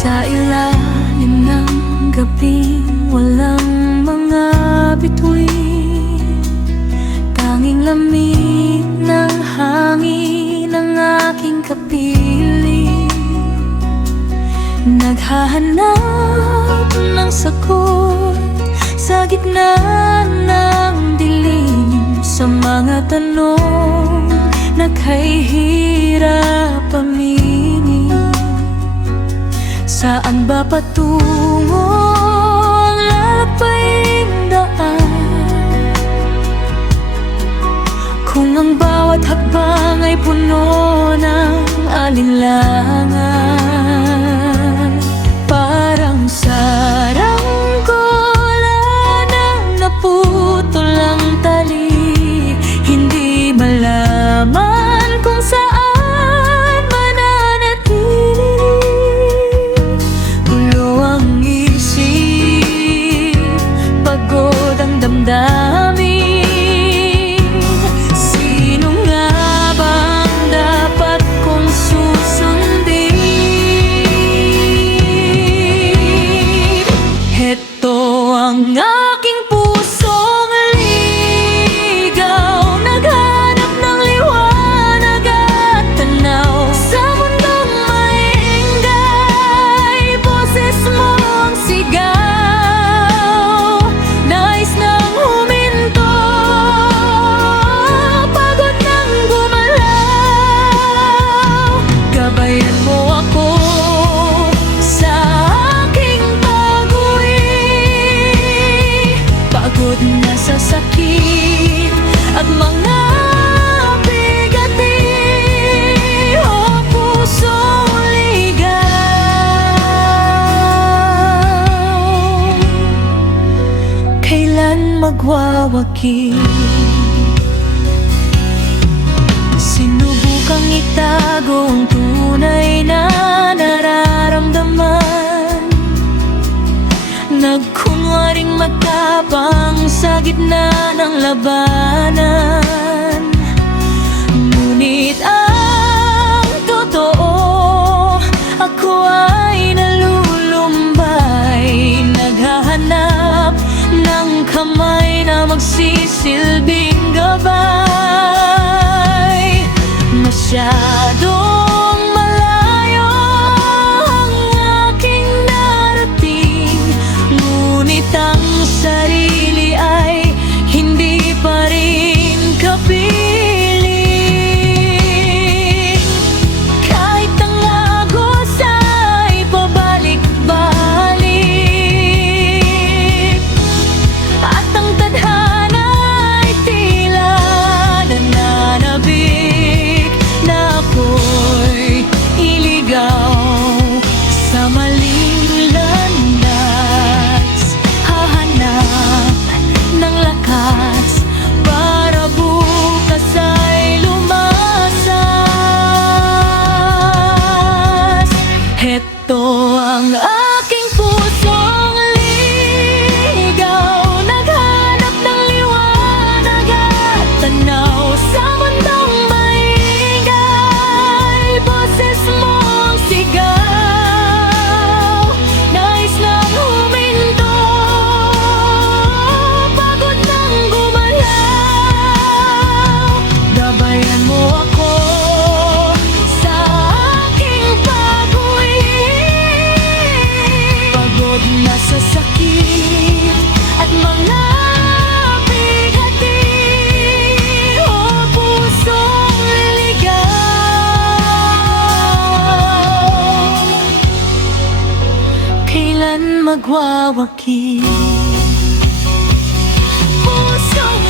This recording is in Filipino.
Sa ilalim ng gabing walang mga bituin, tanging lamig ng hangin ang aking kapiling. Naghahanap ng sagot sa gitna ng dilim, sa mga tanong na kay hirap aminin. Saan ba patungo ang lalakbaying daan, kung ang bawat hakbang ay puno ng alinlangan? Parang saranggola na naputol ang tali, hindi malaman kung saan mananatili. Gulo ang isip, pagod ang damdamin. Sino nga bang dapat kong susundin? Heto ang aking pusong ligaw, naghanap ng liwanag at tanaw. Sa mundong maingay, boses mo ang sigaw. Nais nang huminto, pagod nang gumalaw. Gabayan mo ako sa aking pag-uwi, pagod na sa sakit at mga bigati. O pusong ligaw, kailan magwawagi? Sinubukang itago ang tunay na nararamdaman, nagkunwaring matapang sa gitna ng labanan. Ngunit ang totoo, ako ay nalulumbay, naghahanap ng kamay na magsisilbing gabay. Masyadong malayo ang aking narating, ngunit ang sarili ay hindi pa rin kapiling. Kahit ang agos ay pabalik-balik, at ang tadhana ay tila nananabik, na ako'y iligaw sa maling landas. Hahanap ng lakas para bukas ay lumasas. Heto ang aking pusong ligaw, naghanap ng liwanag at tanaw. Sa mundong maingay, boses mo ang sigaw. Nais lang huminto, pagod nang gumalaw. Gabayan mo ako sa aking pag-uwi, pagod na sa sakit at mga bigati. O pusong liligaw, kailan magwawagi? Pusong